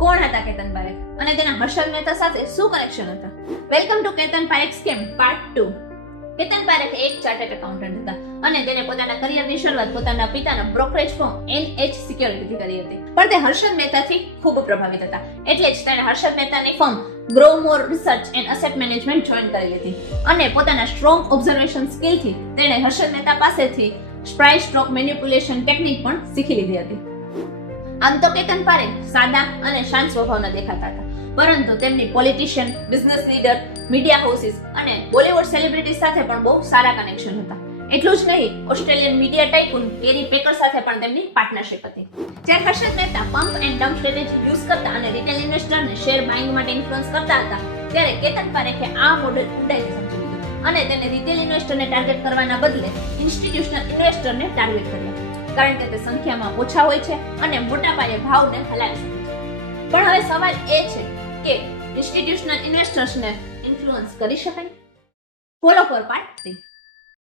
કોણ હતા કેતન પારેખ અને તેના હર્ષદ મહેતા સાથે શું કનેક્શન હતા? Welcome to Ketan Parekh scam part 2. Ketan Parekh એક ચાર્ટર્ડ એકાઉન્ટન્ટ હતા અને તેને પોતાના કરિયરની શરૂઆત પોતાના પિતાના બ્રોકરેજ ફર્મ NH સિક્યોરિટીથી કરી હતી. પણ તે હર્ષદ મહેતાથી ખૂબ પ્રભાવિત હતા, એટલે જ તેણે હર્ષદ મહેતાની firm Growmore Research and Asset Management join કરી હતી અને પોતાના સ્ટ્રોંગ ઓબ્ઝર્વેશન સ્કિલથી તેણે હર્ષદ મહેતા પાસેથી પ્રાઇસ સ્ટોક મેનિપ્યુલેશન ટેકનિક પણ શીખી લીધી હતી. આમ તો કેતન પારેખ સાદા અને શાંત સ્વભાવના દેખાતા હતા, પરંતુ તેમની politician, business leader, media houses અને બોલિવૂડ સેલિબ્રિટી સાથે પણ બહુ સારા કનેક્શન હતા. એટલું જ નહીં, ઓસ્ટ્રેલિયન મીડિયા ટાઇકૂન કેરી પેકર સાથે પણ તેમની પાર્ટનરશિપ હતી. જ્યારે Harshad Mehta pump and dump strategy use કરતા અને રિટેલ ઇન્વેસ્ટરને શેર બાઇંગ માટે ઇન્ફ્લુઅન્સ કરતા હતા, ત્યારે કેતન પારેખે આ મોડેલ ઊંડાઈથી સમજી લીધું અને તેને રિટેલ ઇન્વેસ્ટરને ટાર્ગેટ કરવાના બદલે ઇન્સ્ટિટ્યુશનલ ઇન્વેસ્ટરને ટાર્ગેટ કર્યા, કારણ કે તે સંખ્યામાં ઓછા હોય છે અને મોટા પાયે ભાવને હલાવી શકે છે. પણ હવે સવાલ એ છે કે ઇન્સ્ટિટ્યુશનલ ઇન્વેસ્ટર્સને ઇન્ફ્લુઅન્સ કરી શકાય? Follow for part 3.